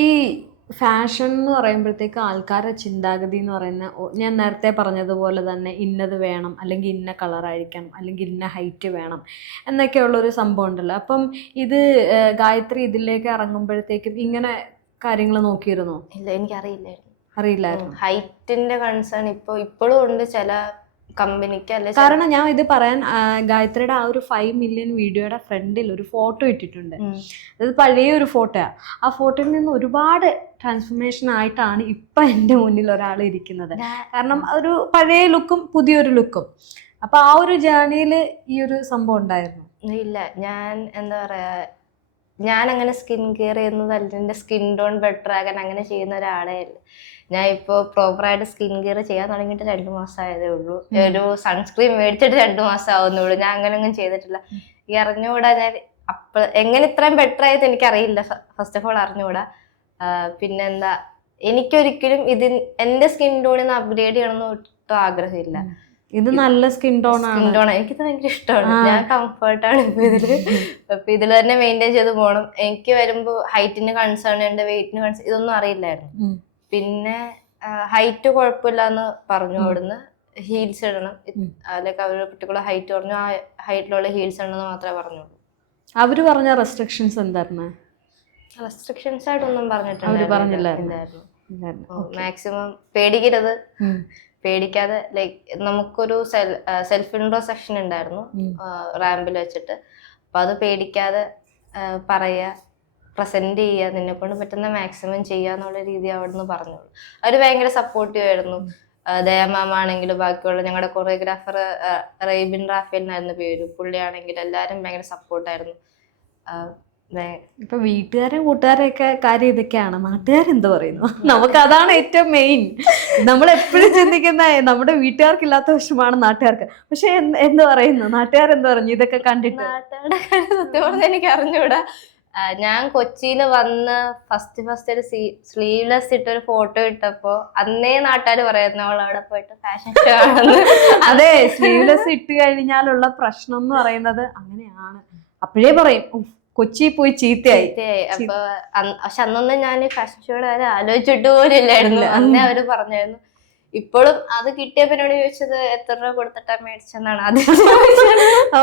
ഈ ഫാഷൻ എന്ന് പറയുമ്പോഴത്തേക്ക് ആൾക്കാരുടെ ചിന്താഗതി എന്ന് പറയുന്ന ഞാൻ നേരത്തെ പറഞ്ഞതുപോലെ തന്നെ ഇന്നത് വേണം, അല്ലെങ്കിൽ ഇന്ന കളറായിരിക്കണം, അല്ലെങ്കിൽ ഇന്ന ഹൈറ്റ് വേണം എന്നൊക്കെയുള്ളൊരു സംഭവം ഉണ്ടല്ലോ. അപ്പം ഇത് ഗായത്രി ഇതിലേക്ക് ഇറങ്ങുമ്പോഴത്തേക്കും ഇങ്ങനെ കാര്യങ്ങൾ നോക്കിയിരുന്നോ? ഇല്ല, എനിക്കറിയില്ലായിരുന്നു. അറിയില്ലായിരുന്നു. ഹൈറ്റിന്റെ കൺസേൺ ഇപ്പോഴും ഉണ്ട് ചില കമ്പനിക്ക്. അല്ലെ, കാരണം ഞാൻ ഇത് പറയാൻ ഗായത്രിയുടെ ആ ഒരു 5 മില്യൺ വീഡിയോയുടെ ഫ്രണ്ടിൽ ഒരു ഫോട്ടോ ഇട്ടിട്ടുണ്ട്. അത് പഴയ ഒരു ഫോട്ടോയാ. ആ ഫോട്ടോയിൽ നിന്ന് ഒരുപാട് ട്രാൻസ്ഫോർമേഷൻ ആയിട്ടാണ് ഇപ്പൊ എൻ്റെ മുന്നിൽ ഒരാൾ ഇരിക്കുന്നത്. കാരണം ഒരു പഴയ ലുക്കും പുതിയൊരു ലുക്കും. അപ്പൊ ആ ഒരു ജേർണിയിൽ ഈ ഒരു സംഭവം ഉണ്ടായിരുന്നു? ഇല്ല, ഞാൻ എന്താ പറയാ, ഞാൻ അങ്ങനെ സ്കിൻ കെയർ ചെയ്യുന്നതല്ല, എൻ്റെ സ്കിൻ ടോൺ ബെറ്റർ ആകാൻ അങ്ങനെ ചെയ്യുന്ന ഒരാളേ അല്ല. ഞാൻ ഇപ്പോൾ പ്രോപ്പറായിട്ട് സ്കിൻ കെയർ ചെയ്യാൻ തുടങ്ങിയിട്ട് 2 മാസം ആയതേ ഉള്ളൂ. ഒരു സൺസ്ക്രീൻ മേടിച്ചിട്ട് 2 മാസം ആവുന്നുള്ളൂ. ഞാൻ അങ്ങനെ ഒന്നും ചെയ്തിട്ടില്ല. ഈ അറിഞ്ഞുകൂടാ ഞാൻ എങ്ങനെ ഇത്രയും ബെറ്റർ ആയത് എനിക്കറിയില്ല. ഫസ്റ്റ് ഓഫ് ഓൾ അറിഞ്ഞുകൂടാ. പിന്നെന്താ, എനിക്കൊരിക്കലും എൻ്റെ സ്കിൻ ടോണിൽ നിന്ന് അപ്ഗ്രേഡ് ചെയ്യണമെന്ന് ഒട്ടും ആഗ്രഹമില്ല. ഇത് നല്ല സ്കിൻ ടോൺ ആണ്. എനിക്കിത് ഭയങ്കര ഇഷ്ടമാണ്. ഞാൻ കംഫർട്ടാണ് ഇപ്പൊ ഇതിൽ തന്നെ മെയിൻറ്റെയിൻ ചെയ്ത് പോകണം. എനിക്ക് വരുമ്പോ ഹൈറ്റിന് കൺസേൺ ഉണ്ട്, വെയിറ്റിന് കൺസേൺ, ഇതൊന്നും അറിയില്ലായിരുന്നു. പിന്നെ ഹൈറ്റ് കുഴപ്പമില്ലാന്ന് പറഞ്ഞു. അവിടുന്ന് ഹീൽസ് ഇടണം, ലൈക്ക് അവർ പർട്ടിക്കുലർ ഹൈറ്റ് പറഞ്ഞു, ആ ഹൈറ്റിലുള്ള ഹീൽസ് ഇടണമെന്ന് മാത്രമേ പറഞ്ഞുള്ളൂ. അവര് പറഞ്ഞ റെസ്ട്രിക്ഷൻസ് എന്തായിരുന്നു? റെസ്ട്രിക്ഷൻസ് ആയിട്ടൊന്നും പറഞ്ഞിട്ടുണ്ടായിരുന്നു. മാക്സിമം പേടിക്കരുത്, പേടിക്കാതെ ലൈക്ക് നമുക്കൊരു സെൽഫ് ഇൻട്രോ സെക്ഷൻ ഉണ്ടായിരുന്നു റാമ്പിൽ വെച്ചിട്ട്. അപ്പൊ അത് പേടിക്കാതെ പറയുക, പ്രസന്റ് ചെയ്യുക, നിന്നെ കൊണ്ട് പറ്റുന്ന മാക്സിമം ചെയ്യുക എന്നുള്ള രീതി അവിടുന്ന് പറഞ്ഞോളൂ. അവര് ഭയങ്കര സപ്പോർട്ടീവ് ആയിരുന്നു. ദയമാമാണെങ്കിലും ബാക്കിയുള്ള ഞങ്ങളുടെ കൊറിയോഗ്രാഫർ റെയ്ബിൻ റാഫേലിനായിരുന്നു പേര്, പുള്ളിയാണെങ്കിലും എല്ലാരും ഭയങ്കര സപ്പോർട്ടായിരുന്നു. ഇപ്പൊ വീട്ടുകാരും കൂട്ടുകാരെയൊക്കെ കാര്യം ഇതൊക്കെയാണ്. നാട്ടുകാരെന്ത് പറയുന്നു? നമുക്ക് അതാണ് ഏറ്റവും മെയിൻ. നമ്മൾ എപ്പോഴും ചിന്തിക്കുന്ന നമ്മുടെ വീട്ടുകാർക്കില്ലാത്ത വിഷമാണ് നാട്ടുകാർക്ക്. പക്ഷെ എന്ത് പറയുന്നു നാട്ടുകാരെന്ത് പറഞ്ഞു ഇതൊക്കെ കണ്ടിട്ട്? നാട്ടുകാരുടെ കാര്യം സത്യം പറഞ്ഞാൽ എനിക്ക് അറിഞ്ഞൂടാ. ഞാൻ കൊച്ചിയിൽ വന്ന് ഫസ്റ്റ് ഒരു സ്ലീവ്ലെസ് ഇട്ടൊരു ഫോട്ടോ ഇട്ടപ്പോ അന്നേ നാട്ടുകാർ പറയുന്നു അവൾ അവിടെ പോയിട്ട് ഫാഷൻ ഷോ ആണെന്ന്. അതെ, സ്ലീവ്ലെസ് ഇട്ട് കഴിഞ്ഞാലുള്ള പ്രശ്നം എന്ന് പറയുന്നത് അങ്ങനെയാണ്. അപ്പോഴേ പറയും കൊച്ചി പോയി ചീത്തയായി. അപ്പൊ പക്ഷെ അന്നൊന്നും ഞാൻ ഫാഷൻ ഷോയുടെ കാര്യം ആലോചിച്ചിട്ട് പോലും ഇല്ലായിരുന്നു. അന്നേ അവര് പറഞ്ഞായിരുന്നു. ഇപ്പോഴും അത് കിട്ടിയപ്പോ എന്നോട് ചോദിച്ചത് എത്ര രൂപ കൊടുത്തിട്ടാ മേടിച്ചെന്നാണ് ആദ്യം. ഓ